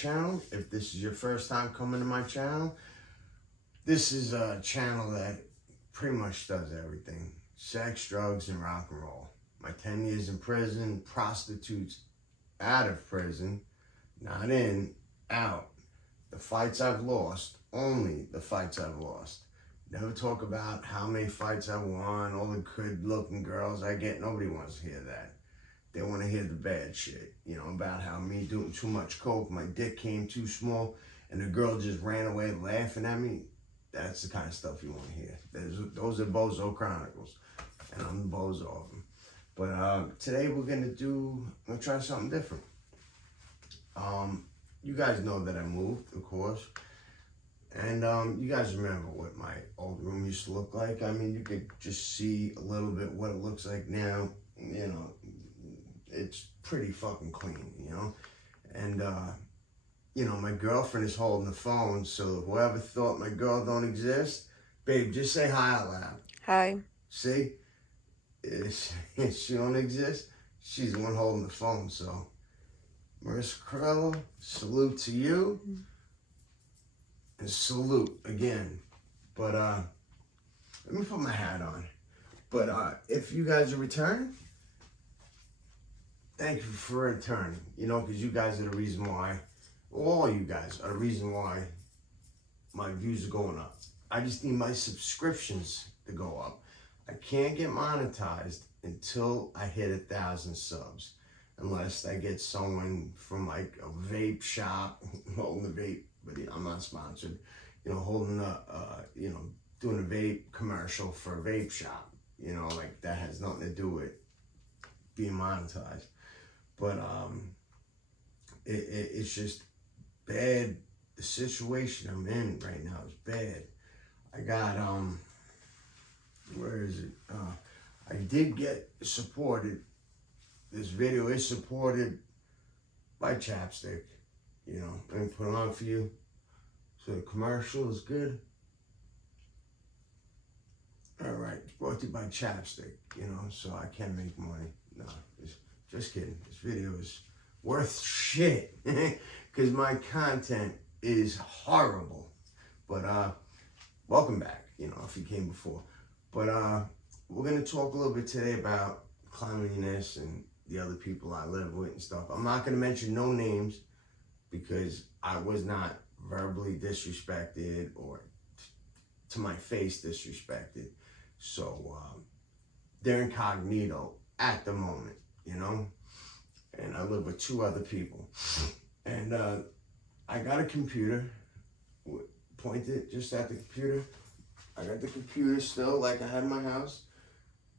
channel. If this is your first time coming to my channel, this is a channel that pretty much does everything. Sex, drugs, and rock and roll. My 10 years in prison, prostitutes out of prison, not in, out. The fights I've lost, only the fights I've lost. Never talk about how many fights I won, all the good looking girls I get. Nobody wants to hear that. They want to hear the bad shit, you know, about how me doing too much coke, my dick came too small, and the girl just ran away laughing at me. That's the kind of stuff you want to hear. Those are Bozo chronicles, and I'm the Bozo of them. But today we're gonna try something different. You guys know that I moved, of course, and you guys remember what my old room used to look like. I mean, you could just see a little bit what it looks like now. You know, it's pretty fucking clean, you know, and you know, my girlfriend is holding the phone, so whoever thought my girl don't exist, babe, just say hi out loud. Hi. See? If she don't exist, she's the one holding the phone, so Marissa Corello, salute to you. And salute again. But let me put my hat on. But if you guys are returning, thank you for returning. You know, because you guys are the reason why, all you guys are the reason why my views are going up. I just need my subscriptions to go up. I can't get monetized until I hit 1,000 subs. Unless I get someone from like a vape shop holding a vape, but I'm not sponsored, you know, holding you know, doing a vape commercial for a vape shop, you know, like that has nothing to do with being monetized. But it's just bad. The situation I'm in right now is bad. I got where is it? I did get supported. This video is supported by Chapstick. You know, let me put it on for you. So the commercial is good. All right, it's brought to you by Chapstick, you know, so I can make money. No, just kidding. This video is worth shit because my content is horrible. But welcome back, you know, if you came before. But we're gonna talk a little bit today about cleanliness and the other people I live with and stuff. I'm not gonna mention no names because I was not verbally disrespected or to my face disrespected. So they're incognito at the moment, you know? And I live with 2 other people. And I got a computer, pointed just at the computer. I got the computer still like I had in my house.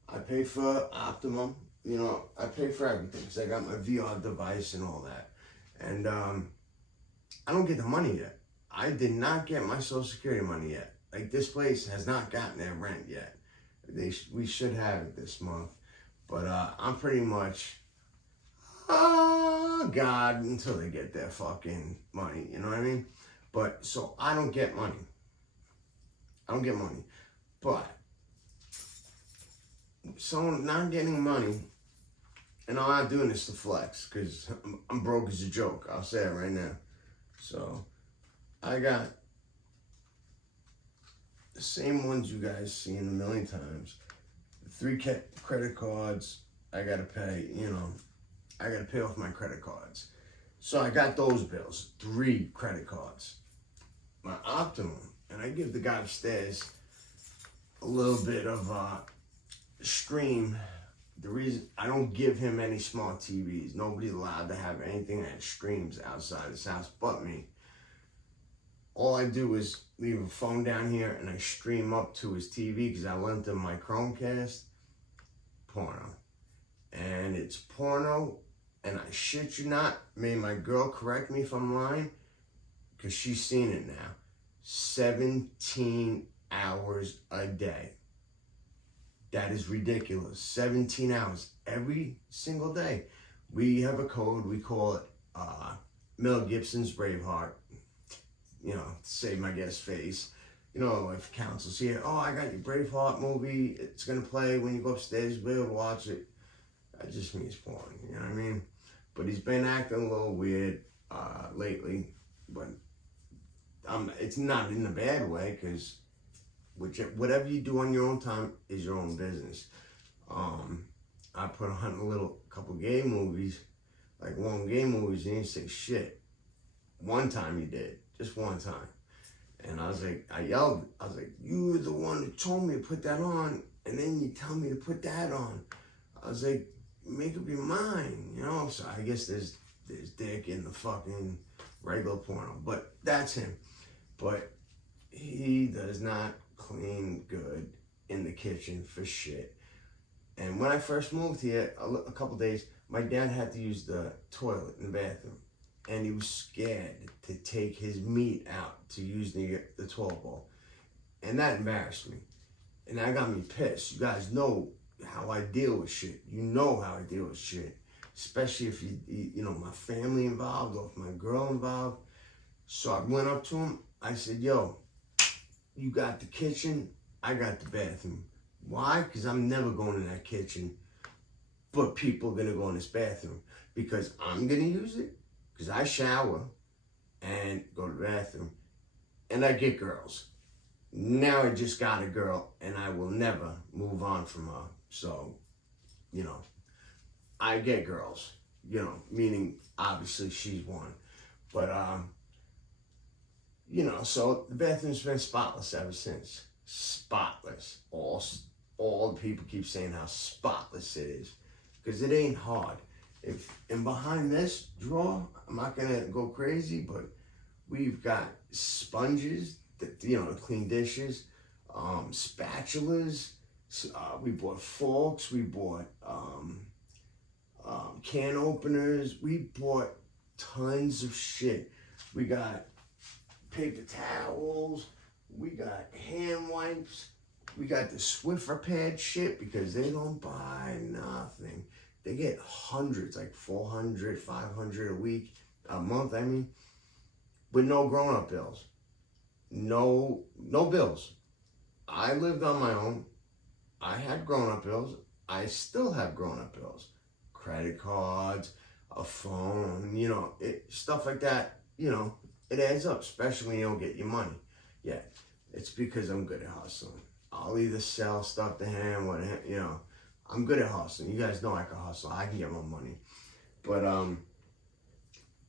I paid for Optimum, you know, I paid for everything because I got my VR device and all that. And I don't get the money yet. I did not get my Social Security money yet. Like, this place has not gotten their rent yet. We should have it this month. But I'm pretty much, God, until they get their fucking money, you know what I mean? But, so I don't get money. I don't get money. But someone not getting money, and I'm not doing this to flex, because I'm broke as a joke. I'll say it right now. So, I got the same ones you guys seen a million times. 3 credit cards I gotta pay, you know. I gotta pay off my credit cards. So I got those bills, 3 credit cards. My Optimum, and I give the guy upstairs a little bit of stream. The reason I don't give him any smart TVs. Nobody's allowed to have anything that streams outside his house but me. All I do is leave a phone down here and I stream up to his TV because I lent him my Chromecast. Porno. And it's porno, and I shit you not, may my girl correct me if I'm lying, because she's seen it now. 17 hours a day. That is ridiculous. 17 hours every single day. We have a code, we call it Mel Gibson's Braveheart. You know, to save my guest's face. You know, if counsel's here, oh, I got your Braveheart movie. It's going to play when you go upstairs. You'll be able to watch it. That just means porn, you know what I mean? But he's been acting a little weird. lately, but it's not in a bad way, because whatever you do on your own time is your own business. I put on a couple gay movies, like one gay movies, and he didn't say shit. One time he did, just one time. And I was like, I yelled, I was like, you were the one who told me to put that on, and then you tell me to put that on. I was like, make up your mind, you know? So I guess there's dick in the fucking regular porno, but that's him. But he does not clean good in the kitchen for shit. And when I first moved here, a couple days, my dad had to use the toilet in the bathroom. And he was scared to take his meat out to use the toilet bowl. And that embarrassed me. And that got me pissed. You guys know how I deal with shit. You know how I deal with shit. Especially if you know, my family involved or if my girl involved. So I went up to him. I said, yo, you got the kitchen, I got the bathroom. Why? Because I'm never going in that kitchen, but people are going to go in this bathroom. Because I'm going to use it. Because I shower and go to the bathroom, and I get girls. Now I just got a girl, and I will never move on from her. So, you know, I get girls, you know, meaning obviously she's one. But, you know, so the bathroom's been spotless ever since. Spotless. All the people keep saying how spotless it is, because it ain't hard. And behind this drawer, I'm not gonna go crazy, but we've got sponges that, you know, to clean dishes, spatulas. We bought forks. We bought can openers. We bought tons of shit. We got paper towels. We got hand wipes. We got the Swiffer pad shit, because they don't buy nothing. They get hundreds, like 400, 500 a month, I mean, with no grown-up bills. No bills. I lived on my own. I had grown-up bills. I still have grown-up bills. Credit cards, a phone, you know, stuff like that, you know, it adds up, especially when you don't get your money. Yeah, it's because I'm good at hustling. I'll either sell stuff to him, or, you know, I'm good at hustling. You guys know I can hustle. I can get my money. But,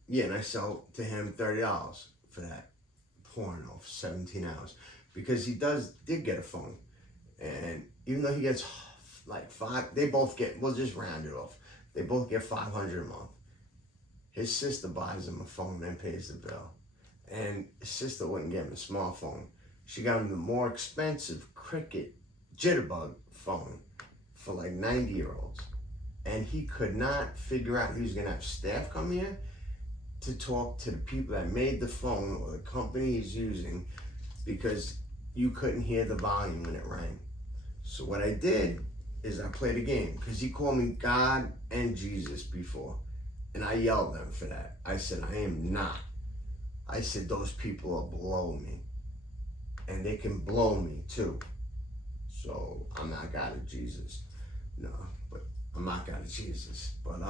yeah, and I sell to him $30 for that porno for 17 hours. Because he did get a phone. And even though he gets like they both get, we'll just round it off. They both get $500 a month. His sister buys him a phone and pays the bill. And his sister wouldn't get him a smartphone. She got him the more expensive Cricket Jitterbug phone for like 90-year-olds. And he could not figure out he was going to have staff come here to talk to the people that made the phone or the company he's using, because you couldn't hear the volume when it rang. So what I did is I played a game, because he called me God and Jesus before. And I yelled at him for that. I said, I am not. I said, those people will blow me. And they can blow me too. So I'm not God of Jesus. No, but I'm not God of Jesus. But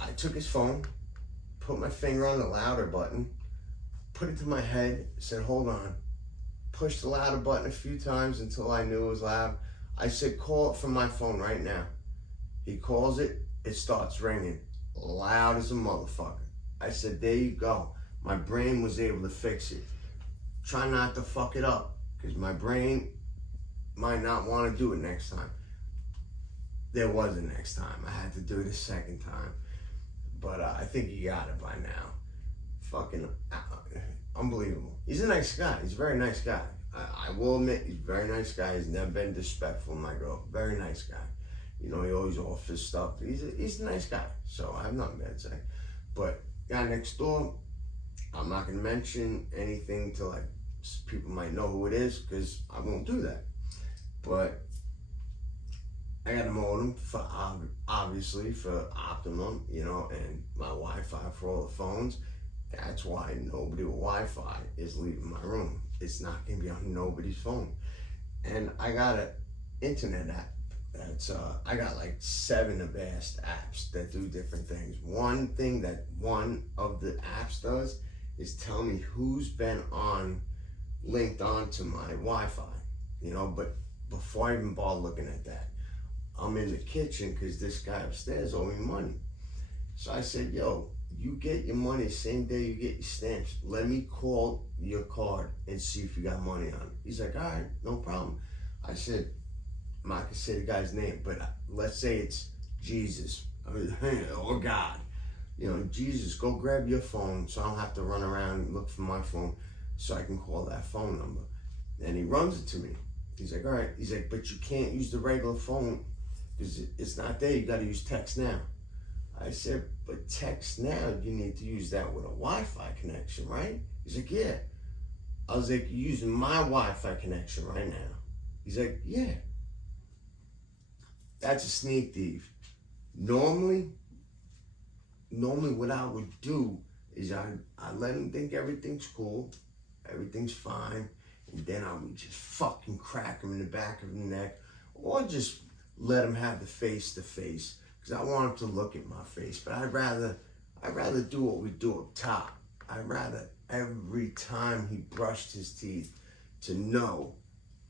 I took his phone, put my finger on the louder button, put it to my head, said, hold on. Pushed the louder button a few times until I knew it was loud. I said, call it from my phone right now. He calls it, it starts ringing, loud as a motherfucker. I said, there you go. My brain was able to fix it. Try not to fuck it up, because my brain might not want to do it next time. There was a next time. I had to do it a second time. But I think you got it by now. Fucking unbelievable. He's a nice guy. He's a very nice guy. I will admit, he's a very nice guy. He's never been disrespectful to my girl. Very nice guy. You know, he always offers stuff. He's a nice guy. So I have nothing bad to say. But guy next door, I'm not going to mention anything to, like, people might know who it is, because I won't do that. But I got a modem for, obviously, for Optimum, you know, and my Wi-Fi for all the phones. That's why nobody with Wi-Fi is leaving my room. It's not going to be on nobody's phone. And I got an internet app That's I got like 7 advanced apps that do different things. One thing that one of the apps does is tell me who's been linked on to my Wi-Fi, you know, but before I even bother looking at that, I'm in the kitchen because this guy upstairs owed me money. So I said, yo, you get your money the same day you get your stamps. Let me call your card and see if you got money on it. He's like, all right, no problem. I said, I'm not gonna say the guy's name, but let's say it's Jesus or God. You know, Jesus, go grab your phone so I don't have to run around and look for my phone so I can call that phone number. And he runs it to me. He's like, all right. He's like, but you can't use the regular phone because it's not there. You got to use text now. I said, but text now, you need to use that with a Wi-Fi connection, right? He's like, yeah. I was like, you're using my Wi-Fi connection right now. He's like, yeah. That's a sneak thief. Normally what I would do is I let him think everything's cool, everything's fine, and then I would just fucking crack him in the back of the neck, or just let him have the face-to-face, because I want him to look at my face. But I'd rather do what we do up top. I'd rather every time he brushed his teeth to know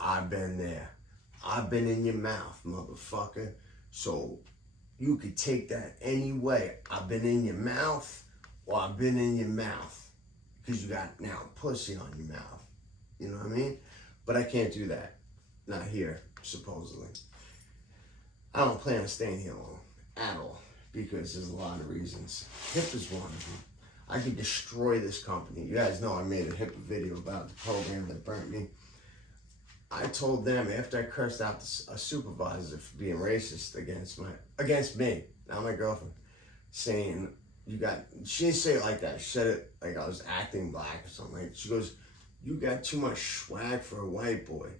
I've been there. I've been in your mouth, motherfucker. So you could take that any way. I've been in your mouth, or I've been in your mouth. Because you got now pussy on your mouth. You know what I mean? But I can't do that. Not here, supposedly. I don't plan on staying here long at all. Because there's a lot of reasons. HIP is one of them. I could destroy this company. You guys know I made a HIPAA video about the program that burnt me. I told them after I cursed out a supervisor for being racist against me, not my girlfriend, saying she didn't say it like that. She said it like I was acting black or something. Like she goes, "You got too much swag for a white boy."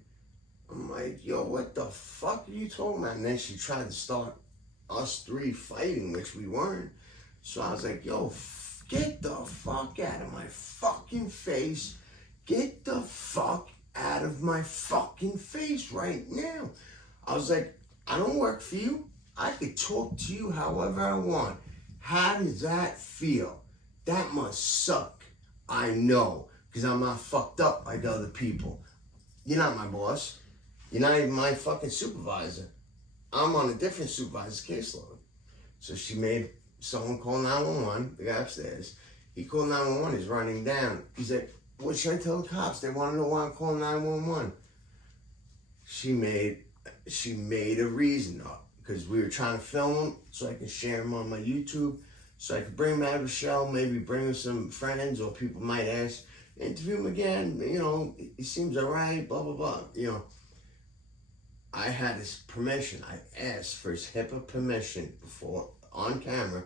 I'm like, yo, what the fuck are you talking about? And then she tried to start us 3 fighting, which we weren't. So I was like, yo, get the fuck out of my fucking face. Get the fuck out of my fucking face right now. I was like, I don't work for you. I could talk to you however I want. How does that feel? That must suck. I know, because I'm not fucked up like other people. You're not my boss. You're not even my fucking supervisor. I'm on a different supervisor's caseload. So she made someone call 911, the guy upstairs. He called 911, he's running down. He's like, what should I tell the cops? They want to know why I'm calling 911. She made a reason up because we were trying to film them so I could share them on my YouTube, so I could bring them out of the show, maybe bring them some friends, or people might ask, interview him again, you know, he seems all right, blah, blah, blah. You know, I had his permission. I asked for his HIPAA permission before, on camera,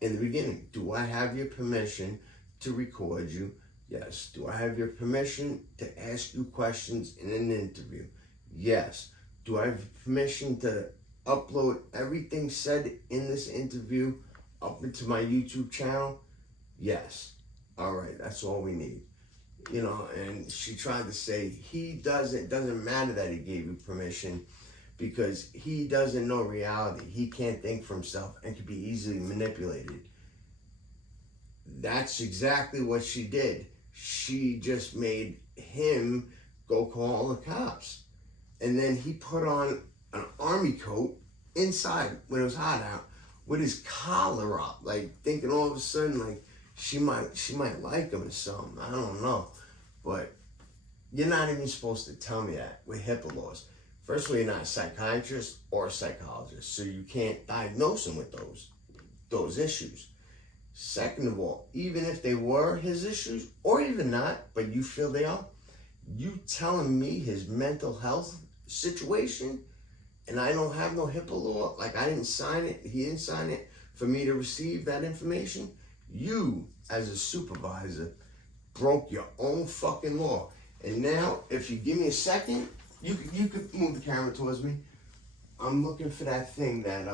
in the beginning. Do I have your permission to record you? Yes. Do I have your permission to ask you questions in an interview? Yes. Do I have permission to upload everything said in this interview up into my YouTube channel? Yes. All right, that's all we need. You know, and she tried to say it doesn't matter that he gave you permission because he doesn't know reality. He can't think for himself and can be easily manipulated. That's exactly what she did. She just made him go call the cops. And then he put on an army coat inside when it was hot out with his collar up, like thinking all of a sudden like she might like him or something. I don't know. But you're not even supposed to tell me that with HIPAA laws. First of all, you're not a psychiatrist or a psychologist, so you can't diagnose him with those issues. Second of all, even if they were his issues, or even not, but you feel they are, you telling me his mental health situation, and I don't have no HIPAA law, like I didn't sign it, he didn't sign it for me to receive that information, you, as a supervisor, broke your own fucking law. And now, if you give me a second, you could move the camera towards me. I'm looking for that thing that,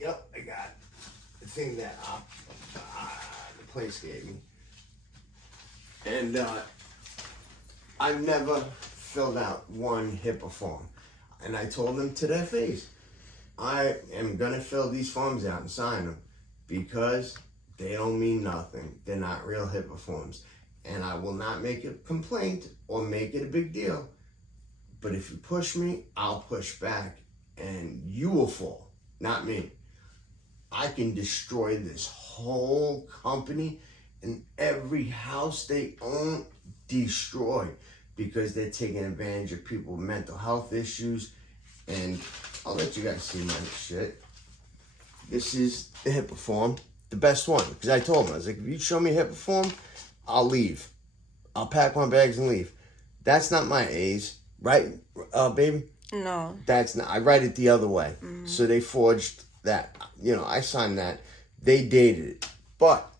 yep, I got it. The thing that the place gave me. And I've never filled out one HIPAA form. And I told them to their face, I am gonna fill these forms out and sign them because they don't mean nothing. They're not real HIPAA forms. And I will not make a complaint or make it a big deal. But if you push me, I'll push back and you will fall, not me. I can destroy this whole company and every house they own, destroy, because they're taking advantage of people with mental health issues. And I'll let you guys see my shit. This is the HIPAA form, the best one. Because I told them, I was like, if you show me a HIPAA form, I'll leave. I'll pack my bags and leave. That's not my A's, right, baby? No. That's not. I write it the other way. Mm-hmm. So they forged that. You know, I signed that. They dated it. But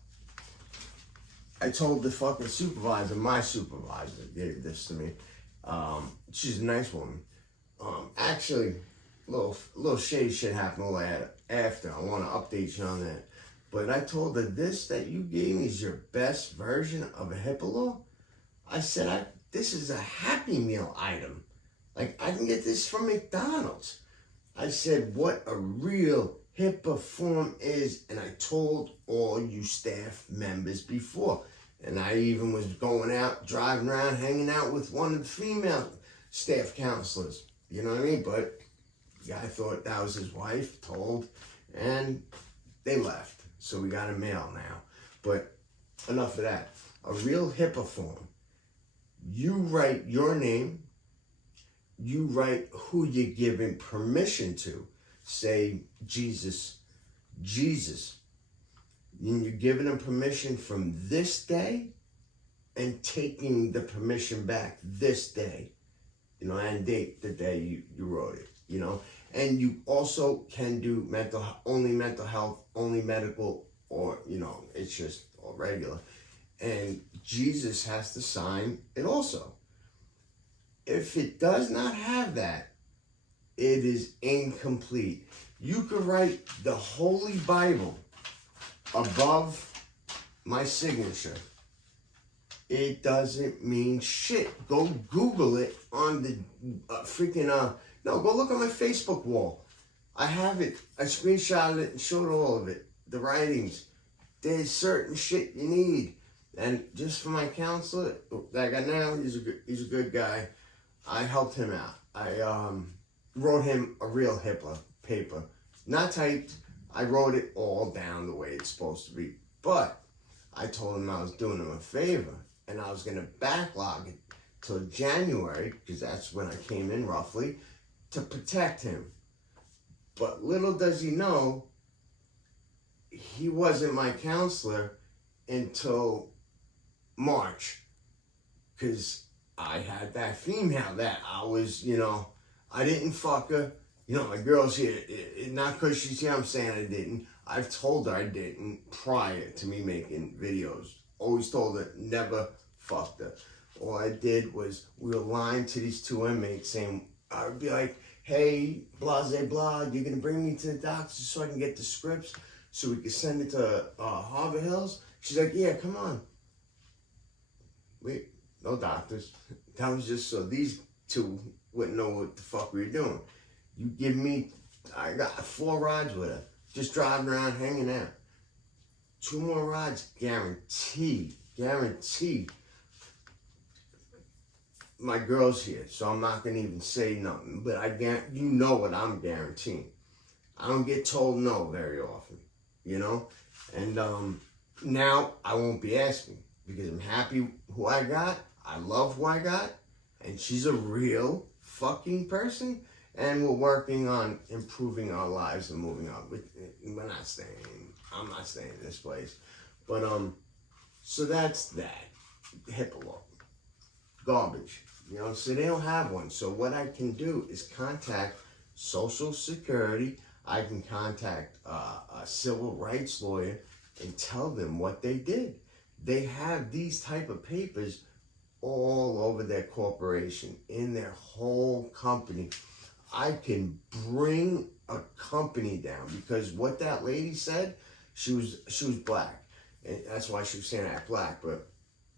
I told the fucking supervisor, my supervisor gave this to me. She's a nice woman. Actually, little shady shit happened a little after. I want to update you on that. But I told her, this that you gave me is your best version of a HIPAA law. I said, this is a Happy Meal item. Like, I can get this from McDonald's. I said, what a real HIPAA form is. And I told all you staff members before. And I even was going out, driving around, hanging out with one of the female staff counselors. You know what I mean? But the guy thought that was his wife, told, and they left. So we got a male now. But enough of that. A real HIPAA form. You write your name. You write who you're giving permission to. Say, Jesus. And you're giving them permission from this day and taking the permission back this day. You know, and date the day you wrote it, you know. And you also can do only mental health, only medical, or, you know, it's just all regular. And Jesus has to sign it also. If it does not have that, it is incomplete. You could write the Holy Bible above my signature. It doesn't mean shit. Go Google it on the no, go look on my Facebook wall. I have it. I screenshotted it and showed all of it. The writings. There's certain shit you need. And just for my counselor that I got now, he's a good guy. I helped him out. I wrote him a real HIPAA paper. Not typed. I wrote it all down the way it's supposed to be. But I told him I was doing him a favor. And I was going to backlog it till January, because that's when I came in roughly, to protect him. But little does he know, he wasn't my counselor until March. Because I had that female that I was, you know, I didn't fuck her. You know, my girl's here. Not because she's here, I'm saying I didn't. I've told her I didn't prior to me making videos. Always told her, never fucked her. All I did was, we were lying to these two inmates saying, I would be like, hey, blah, blah, you're going to bring me to the doctor so I can get the scripts so we can send it to Harvard Hills? She's like, yeah, come on. Wait, no doctors. That was just so these two wouldn't know what the fuck we were doing. You give me, I got 4 rides with her. Just driving around, hanging out. 2 more rides, guaranteed. My girl's here, so I'm not gonna even say nothing. But you know what I'm guaranteeing. I don't get told no very often, you know. And now I won't be asking because I'm happy who I got. I love who I got, and she's a real fucking person. And we're working on improving our lives and moving on. We're not staying. I'm not staying in this place. But so that's that. HIPAA law. Garbage. You know, so they don't have one. So what I can do is contact Social Security. I can contact a civil rights lawyer and tell them what they did. They have these type of papers all over their corporation, in their whole company. I can bring a company down because what that lady said, she was black. And that's why she was saying I act black, but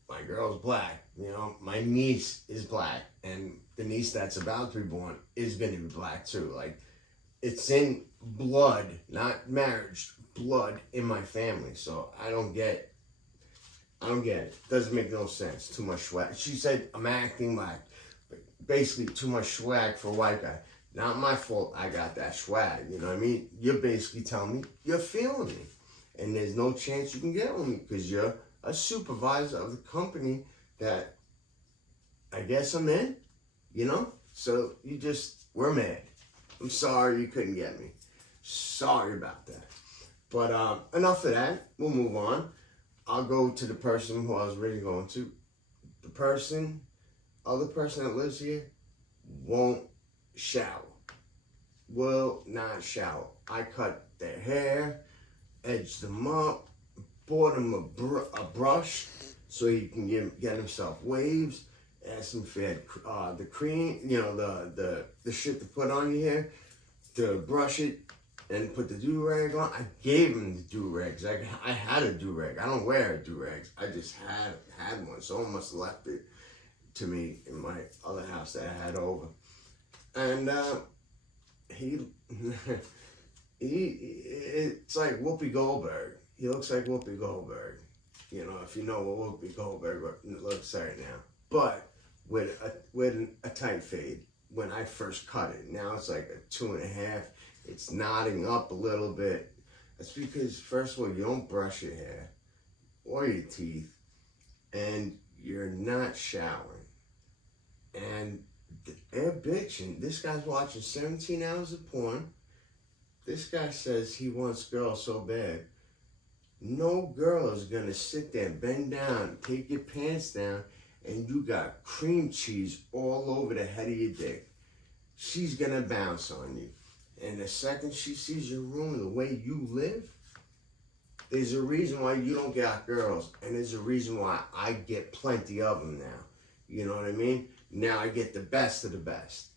my girl's black, you know, my niece is black, and the niece that's about to be born is going to be black too. Like, it's in blood, not marriage, blood in my family. So I don't get it. Doesn't make no sense. Too much swag. She said I'm acting like, basically too much swag for a white guy. Not my fault I got that swag, you know what I mean? You're basically telling me you're feeling me. And there's no chance you can get on me because you're a supervisor of the company that I guess I'm in, you know? So we're mad. I'm sorry you couldn't get me. Sorry about that. But enough of that. We'll move on. I'll go to the person who I was really going to. The other person that lives here won't shower. Will not shower. I cut their hair, edged them up, bought him a brush so he can get himself waves. Asked him if he had the cream, you know, the shit to put on your hair, to brush it and put the do-rag on. I gave him the do-rags. I had a do-rag. I don't wear do-rags. I just had one. Someone must have left it to me in my other house that I had over. And it's like Whoopi Goldberg. He looks like Whoopi Goldberg. You know, if you know what Whoopi Goldberg looks right now. But with a tight fade when I first cut it. Now it's like a 2.5. It's nodding up a little bit. That's because, first of all, you don't brush your hair or your teeth, and you're not showering. And they're bitching. This guy's watching 17 hours of porn. This guy says he wants girls so bad. No girl is gonna sit there, bend down, take your pants down, and you got cream cheese all over the head of your dick. She's gonna bounce on you. And the second she sees your room and the way you live, there's a reason why you don't get girls. And there's a reason why I get plenty of them now. You know what I mean? Now I get the best of the best.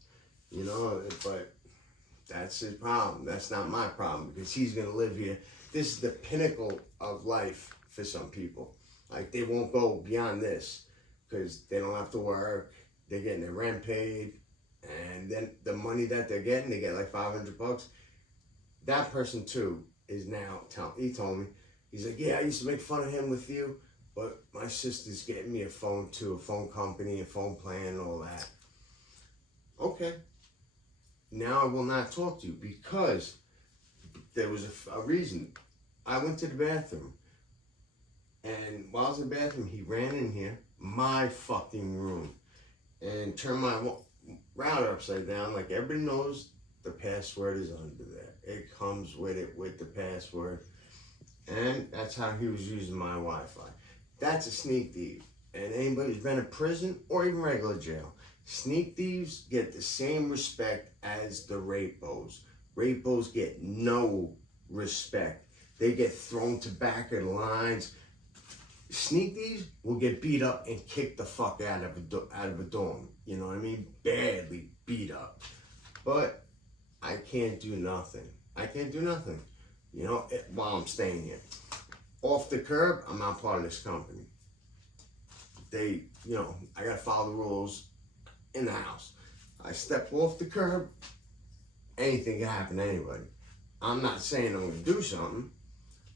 You know, but that's his problem. That's not my problem because he's gonna live here. This is the pinnacle of life for some people. Like, they won't go beyond this because they don't have to work. They're getting their rent paid. And then the money that they're getting, they get like $500. That person too is now he told me, he's like, yeah, I used to make fun of him with you, but my sister's getting me a phone too, a phone company, a phone plan, and all that. Okay. Now I will not talk to you because there was a reason. I went to the bathroom, and while I was in the bathroom, he ran in here, my fucking room, and turned my router upside down. Like, everybody knows the password is under there. It comes with it, with the password. And that's how he was using my Wi-Fi. That's a sneak thief. And anybody who's been in prison or even regular jail, sneak thieves get the same respect as the rapos. Rapos get no respect. They get thrown to back of the lines. Sneak thieves will get beat up and kicked the fuck out of a dorm. You know what I mean? Badly beat up. But I can't do nothing. I can't do nothing. You know, while I'm staying here. Off the curb, I'm not part of this company. You know, I gotta follow the rules in the house. I step off the curb, anything can happen to anybody. I'm not saying I'm gonna do something,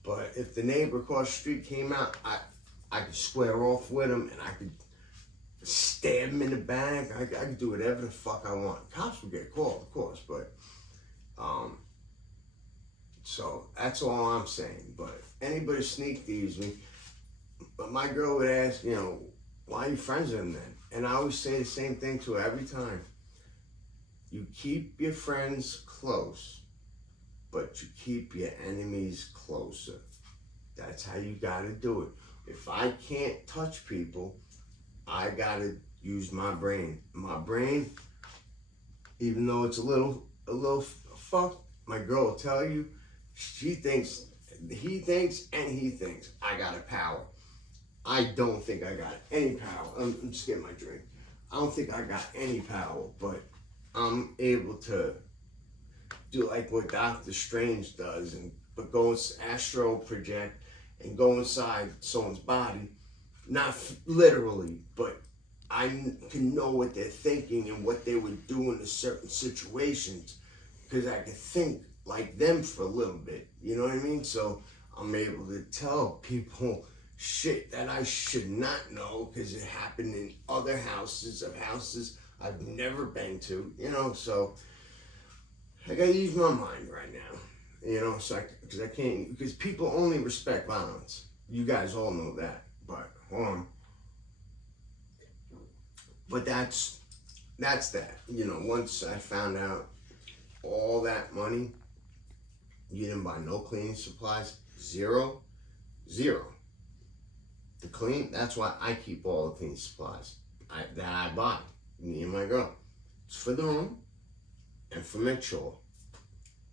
but if the neighbor across the street came out, I could square off with him and I could stab him in the back. I could do whatever the fuck I want. Cops would get called, of course, but so that's all I'm saying. But if anybody sneak thieves me, but my girl would ask, you know, why are you friends with him then? And I always say the same thing to her every time. You keep your friends close, but you keep your enemies closer. That's how you gotta do it. If I can't touch people, I gotta use my brain. My brain, even though it's a little fucked, my girl will tell you, he thinks I got a power. I don't think I got any power. I'm just getting my drink. I don't think I got any power, but I'm able to do like what Doctor Strange does, but go astral project and go inside someone's body, not literally, but I can know what they're thinking and what they would do in certain situations, because I can think like them for a little bit. You know what I mean? So I'm able to tell people shit that I should not know because it happened in other houses I've never been to. You know, so I gotta use my mind right now. You know, so because I can't, because people only respect violence. You guys all know that, but hold on. But that's that. You know, once I found out all that money, you didn't buy no cleaning supplies, zero. To clean, that's why I keep all the cleaning supplies that I buy, me and my girl. It's for the room and for Mitchell.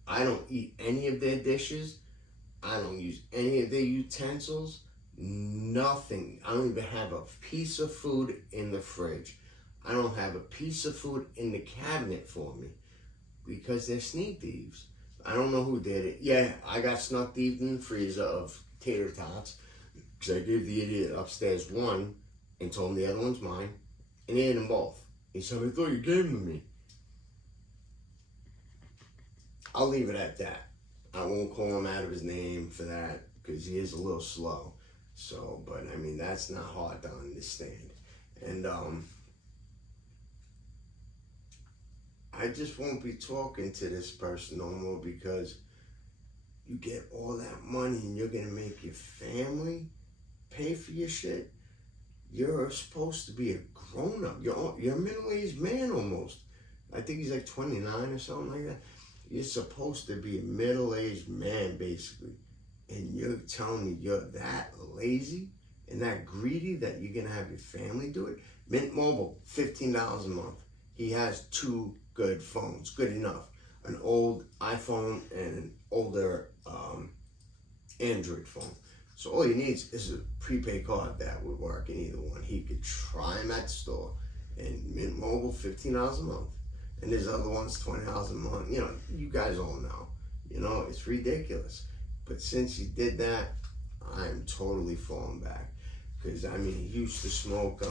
I don't eat any of their dishes. I don't use any of their utensils. Nothing. I don't even have a piece of food in the fridge. I don't have a piece of food in the cabinet for me because they're sneak thieves. I don't know who did it. Yeah, I got snuck thieved in the freezer of tater tots because I gave the idiot upstairs one and told him the other one's mine, and he ate them both. He said, I thought you gave them to me. I'll leave it at that. I won't call him out of his name for that because he is a little slow. So, but I mean, that's not hard to understand. And I just won't be talking to this person no more because you get all that money and you're going to make your family pay for your shit. You're supposed to be a grown-up. You're a middle-aged man almost. I think he's like 29 or something like that. You're supposed to be a middle-aged man, basically. And you're telling me you're that lazy and that greedy that you're going to have your family do it? Mint Mobile, $15 a month. He has 2 good phones, good enough. An old iPhone and an older Android phone. So all he needs is a prepaid card that would work in either one. He could try them at the store. And Mint Mobile, $15 a month. And there's other ones, $20 a month. You know, you guys all know. You know, it's ridiculous. But since he did that, I'm totally falling back. Because, I mean, he used to smoke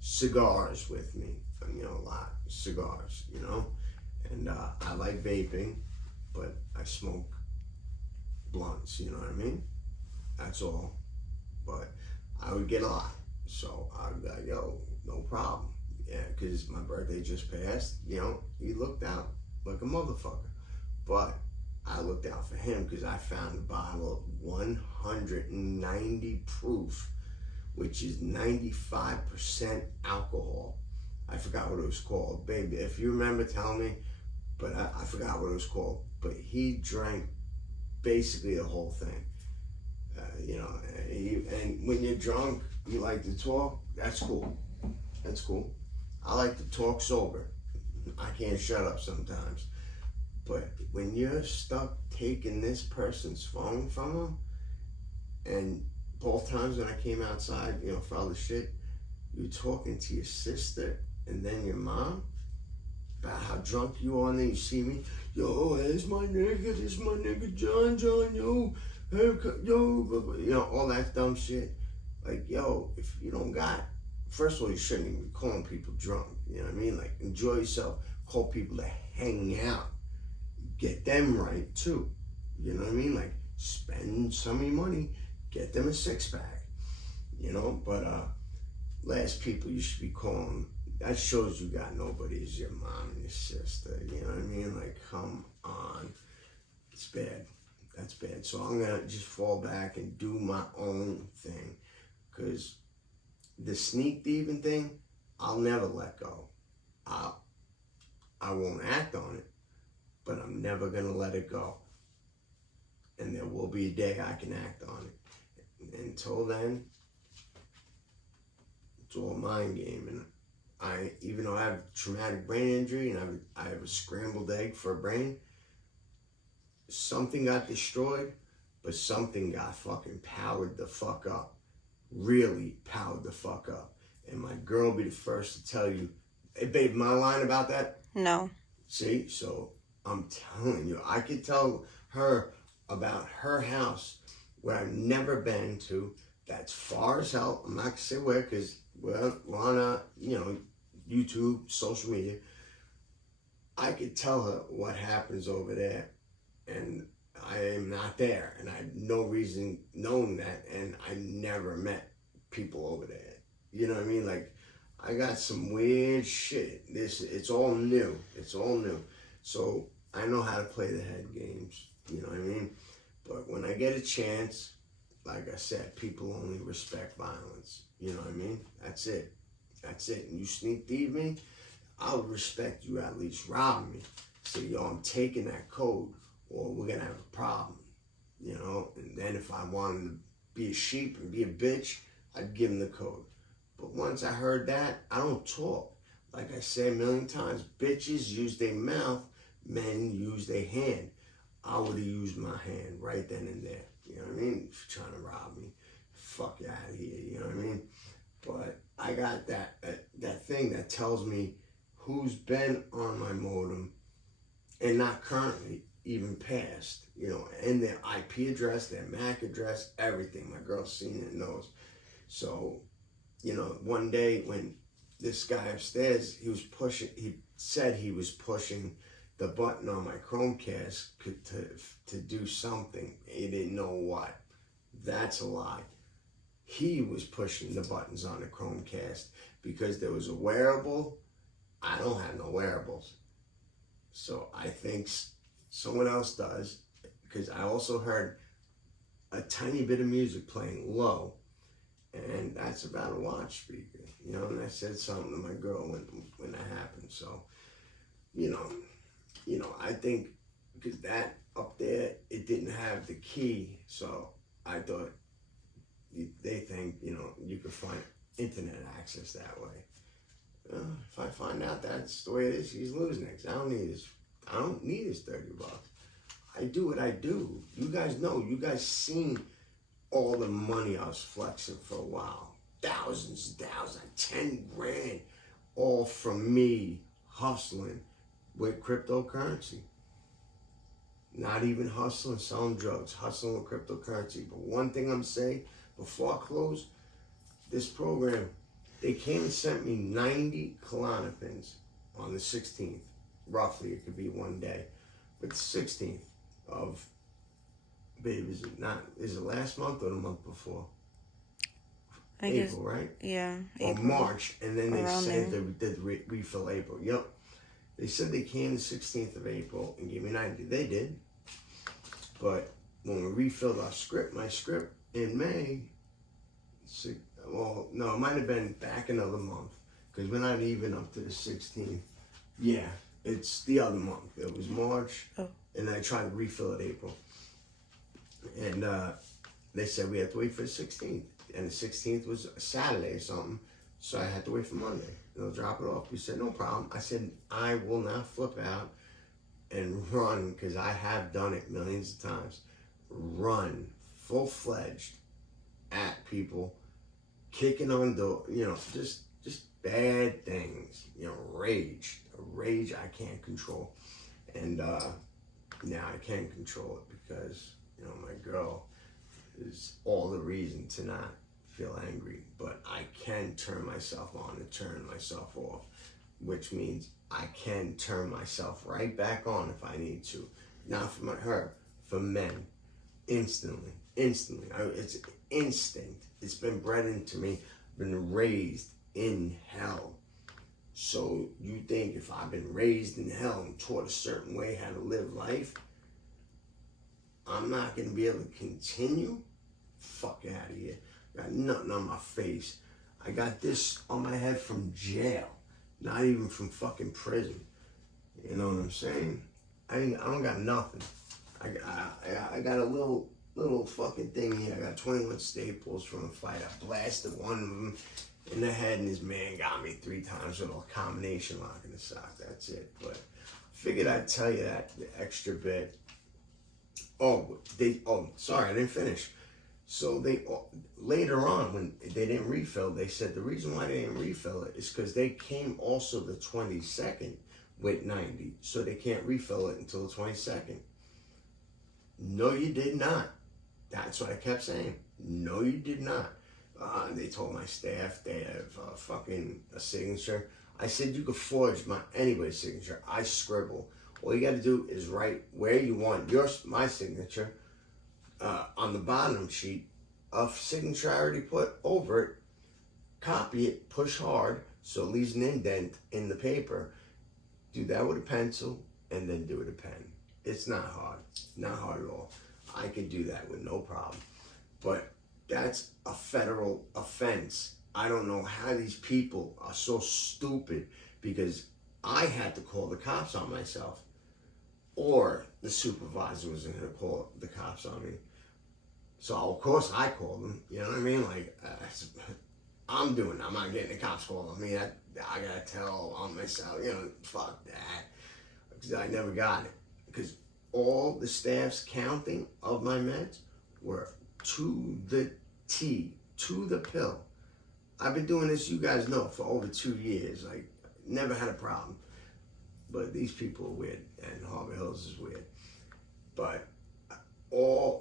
cigars with me. You know, a lot. Cigars, you know. And I like vaping, but I smoke blunts, you know what I mean? That's all. But I would get a lot. So I'd be like, yo, no problem. Yeah, because my birthday just passed, you know, he looked out like a motherfucker. But I looked out for him because I found a bottle of 190 proof, which is 95% alcohol. I forgot what it was called. Baby, if you remember, tell me. But I forgot what it was called. But he drank basically the whole thing. You know, and when you're drunk, you like to talk. That's cool. That's cool. I like to talk sober. I can't shut up sometimes. But when you're stuck taking this person's phone from them, and both times when I came outside, you know, for all the shit, you're talking to your sister and then your mom about how drunk you are, and then you see me, yo, this my nigga, John, yo, haircut, yo, you know, all that dumb shit. Like, yo, if you don't got, first of all, you shouldn't even be calling people drunk, you know what I mean? Like, enjoy yourself, call people to hang out, get them right too, you know what I mean? Like, spend some of your money, get them a 6-pack, you know? But last people you should be calling, that shows you got nobody as your mom and your sister, you know what I mean? Like, come on. It's bad. That's bad. So I'm going to just fall back and do my own thing. Because the sneak thieving thing, I'll never let go. I won't act on it, but I'm never going to let it go. And there will be a day I can act on it. Until then, it's all mind game. And even though I have traumatic brain injury and I have a scrambled egg for a brain, something got destroyed, but something got fucking powered the fuck up. Really powered the fuck up. And my girl will be the first to tell you, hey babe, am I lying about that? No. See, so I'm telling you, I could tell her about her house where I've never been to, that's far as hell. I'm not gonna say where, because Well, we're on YouTube, social media. I could tell her what happens over there, and I am not there, and I have no reason knowing that, and I never met people over there. You know what I mean? Like, I got some weird shit. It's all new. It's all new. So I know how to play the head games. You know what I mean? But when I get a chance, like I said, people only respect violence. You know what I mean? That's it. That's it. And you sneak thief me, I'll respect you at least rob me. Say, yo, I'm taking that code, or we're gonna have a problem. You know? And then if I wanted to be a sheep and be a bitch, I'd give him the code. But once I heard that, I don't talk. Like I said a million times, bitches use their mouth, men use their hand. I would have used my hand right then and there. You know what I mean? If you're trying to rob me, fuck you out of here. You know what I mean? But I got that thing that tells me who's been on my modem and not currently, even past. You know, and their IP address, their MAC address, everything. My girl's seen it and knows. So, you know, one day when this guy upstairs, he said he was pushing the button on my Chromecast to do something. He didn't know what. That's a lie. He was pushing the buttons on the Chromecast because there was a wearable. I don't have no wearables. So I think someone else does, because I also heard a tiny bit of music playing low, and that's about a watch speaker, you know, and I said something to my girl when that happened. So, you know, I think because that up there, it didn't have the key, so I thought they think, you know, you could find internet access that way. If I find out that's the way it is, he's losing it. I don't need his $30. I do what I do. You guys know. You guys seen all the money I was flexing for a while. Thousands, 10 grand, all from me hustling with cryptocurrency. Not even hustling, selling drugs, hustling with cryptocurrency. But one thing I'm saying, before I close this program, they came and sent me 90 Klonopins on the 16th. Roughly, it could be one day. But the 16th of, babe, is it last month or the month before? April, right? Yeah. Or April. March, and then they said there. the refill April. Yep. They said they came the 16th of April and gave me 90. They did. But when we refilled my script in May, well, no, it might have been back another month, because we're not even up to the 16th. Yeah, it's the other month. It was March, and I tried to refill it April. And they said we had to wait for the 16th. And the 16th was a Saturday or something, so I had to wait for Monday. They'll drop it off. We said, no problem. I said, I will not flip out and run, because I have done it millions of times. Run full-fledged at people, kicking on doors, you know, just bad things, you know, rage I can't control. And now I can control it, because, you know, my girl is all the reason to not feel angry. But I can turn myself on and turn myself off, which means I can turn myself right back on if I need to. Not for her, for men. Instantly. It's instinct. It's been bred into me. Been raised in hell. So you think if I've been raised in hell and taught a certain way how to live life, I'm not going to be able to continue? Fuck out of here. Got nothing on my face. I got this on my head from jail. Not even from fucking prison. You know what I'm saying? I don't got nothing. I got a little fucking thing here. I got 21 staples from a fight. I blasted one of them in the head, and this man got me 3 times with a combination lock in the sock. That's it. But I figured I'd tell you that, the extra bit. Sorry, I didn't finish. So they later on, when they didn't refill, they said the reason why they didn't refill it is because they came also the 22nd with 90, so they can't refill it until the 22nd. No, you did not. That's what I kept saying. No, you did not. They told my staff they have fucking a signature. I said, you could forge anybody's signature. I scribble. All you got to do is write where you want my signature on the bottom sheet. A signature I already put over it. Copy it, push hard so it leaves an indent in the paper. Do that with a pencil and then do it with a pen. It's not hard. Not hard at all. I could do that with no problem. But that's a federal offense. I don't know how these people are so stupid, because I had to call the cops on myself, or the supervisor was going to call the cops on me. So of course I called them. You know what I mean? Like I'm not getting the cops called on me. I gotta tell on myself. You know, fuck that, because I never got it. Because all the staff's counting of my meds were to the T, to the pill. I've been doing this, you guys know, for over 2 years. Like, never had a problem. But these people are weird, and Harbor Hills is weird. But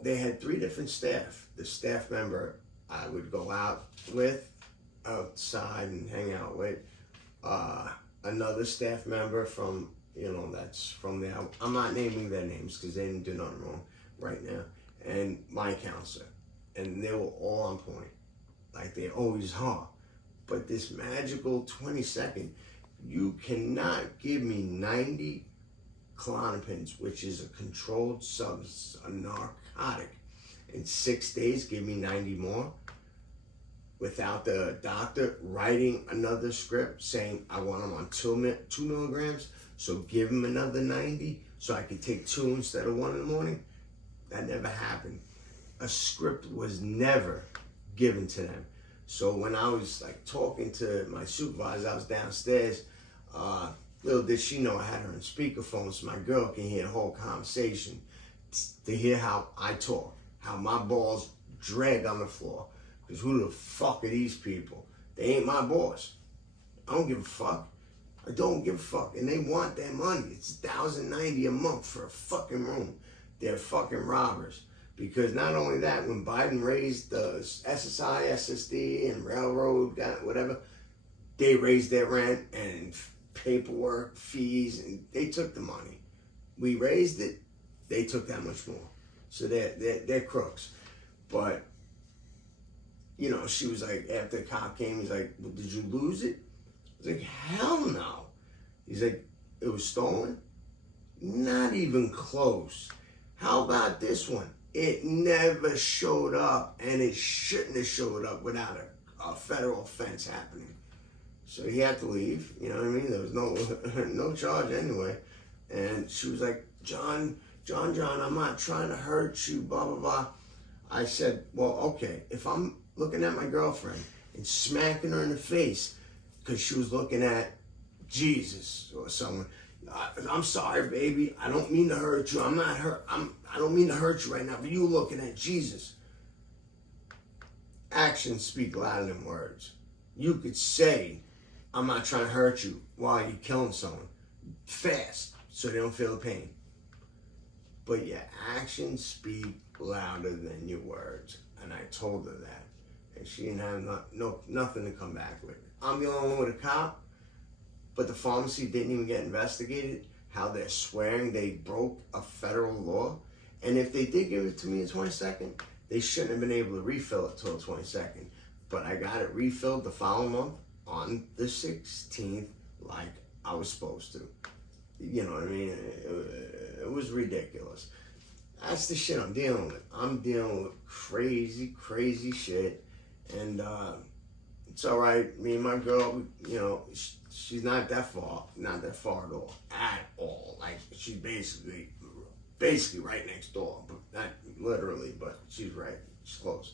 they had 3 different staff. The staff member I would go out with, outside and hang out with. Another staff member from, that's from there. I'm not naming their names because they didn't do nothing wrong right now. And my counselor. And they were all on point. Like they always are. But this magical 20-second, you cannot give me 90 Klonopins, which is a controlled substance, a narcotic, in 6 days, give me 90 more, without the doctor writing another script saying, I want them on 2 milligrams, so give them another 90 so I can take 2 instead of 1 in the morning. That never happened. A script was never given to them. So when I was like talking to my supervisor, I was downstairs, little did she know I had her on speakerphone so my girl can hear the whole conversation, to hear how I talk, how my balls drag on the floor. Because who the fuck are these people? They ain't my boss. I don't give a fuck. I don't give a fuck. And they want their money. It's $1,090 a month for a fucking room. They're fucking robbers. Because not only that, when Biden raised the SSI, SSD, and railroad, whatever, they raised their rent and paperwork, fees, and they took the money. We raised it, they took that much more. So they're crooks. But, she was like, after the cop came, he's like, well, did you lose it? I was like, hell no. He's like, it was stolen? Not even close. How about this one? It never showed up, and it shouldn't have showed up without a federal offense happening. So he had to leave, you know what I mean? There was no charge anyway. And she was like, John, I'm not trying to hurt you, blah, blah, blah. I said, well, okay, if I'm looking at my girlfriend and smacking her in the face because she was looking at Jesus or someone, I'm sorry, baby. I don't mean to hurt you. I don't mean to hurt you right now, but you looking at Jesus. Actions speak louder than words. You could say, I'm not trying to hurt you while you're killing someone fast so they don't feel the pain. But your actions speak louder than your words. And I told her that. And she didn't have nothing to come back with. I'm the only one with a cop. But the pharmacy didn't even get investigated, how they're swearing they broke a federal law. And if they did give it to me in 22nd, they shouldn't have been able to refill it till the 22nd. But I got it refilled the following month on the 16th like I was supposed to. You know what I mean? It was ridiculous. That's the shit I'm dealing with. I'm dealing with crazy, crazy shit. And it's all right. Me and my girl, she's not that far at all. At all. Like, she's basically right next door. But not literally, but she's right. She's close.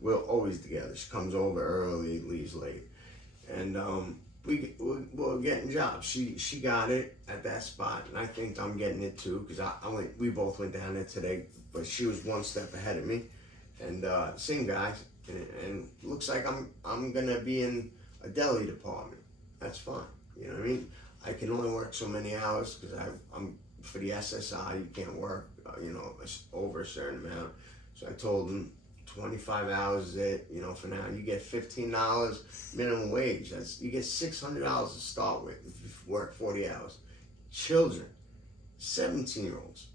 We're always together. She comes over early, leaves late. And we're getting jobs. She got it at that spot, and I think I'm getting it too, because we both went down there today, but she was one step ahead of me. And same guy, and looks like I'm gonna be in a deli department. That's fine. You know what I mean? I can only work so many hours because I'm for the SSI. You can't work, over a certain amount. So I told him 25 hours is it, you know, for now. You get $15 minimum wage. You get $600 to start with if you work 40 hours. Children, 17-year-olds,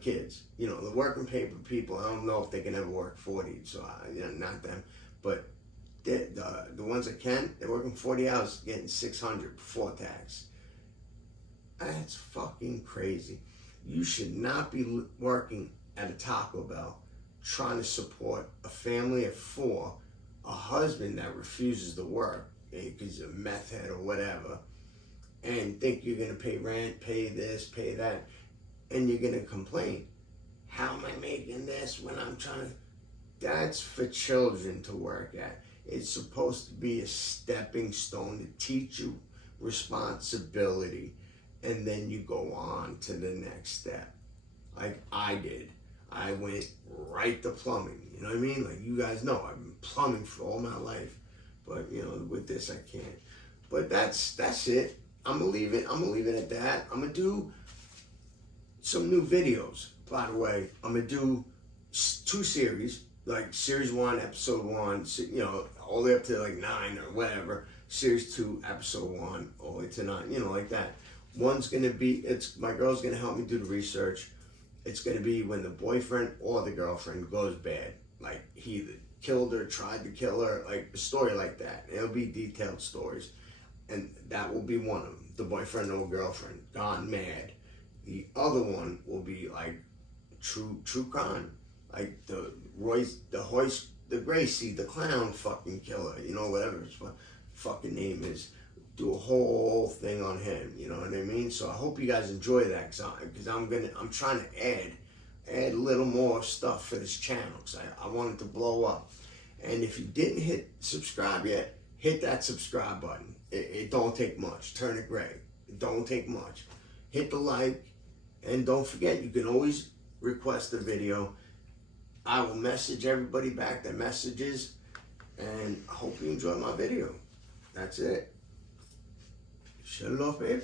kids, you know, the working paper people, I don't know if they can ever work 40, so not them, but the ones that can, they're working 40 hours, getting 600 before tax. That's fucking crazy. You should not be working at a Taco Bell trying to support a family of 4, a husband that refuses to work because he's a meth head or whatever, and think you're going to pay rent, pay this, pay that, and you're going to complain. How am I making this when I'm trying to... That's for children to work at. It's supposed to be a stepping stone to teach you responsibility, and then you go on to the next step. Like I did. I went right to plumbing. You know what I mean? Like you guys know, I've been plumbing for all my life. But you know, with this I can't. But that's it. I'm gonna leave it at that. I'm gonna do some new videos, by the way. I'm gonna do 2 series, like series 1, episode 1, you know, all the way up to like 9 or whatever. Series 2, episode 1, all the way to 9, you know, like that. One's gonna be, my girl's gonna help me do the research. It's gonna be when the boyfriend or the girlfriend goes bad. Like he either killed her, tried to kill her, like a story like that. It'll be detailed stories. And that will be one of them. The boyfriend or girlfriend gone mad. The other one will be like true crime. Like the Gracie, the clown fucking killer, you know, whatever his fucking name is. Do a whole thing on him, you know what I mean? So I hope you guys enjoy that, because I'm trying to add a little more stuff for this channel, because I want it to blow up. And if you didn't hit subscribe yet, hit that subscribe button. It don't take much. Turn it gray. It don't take much. Hit the like, and don't forget, you can always request a video. I will message everybody back that messages, and I hope you enjoy my video. That's it. Shut it off, babe.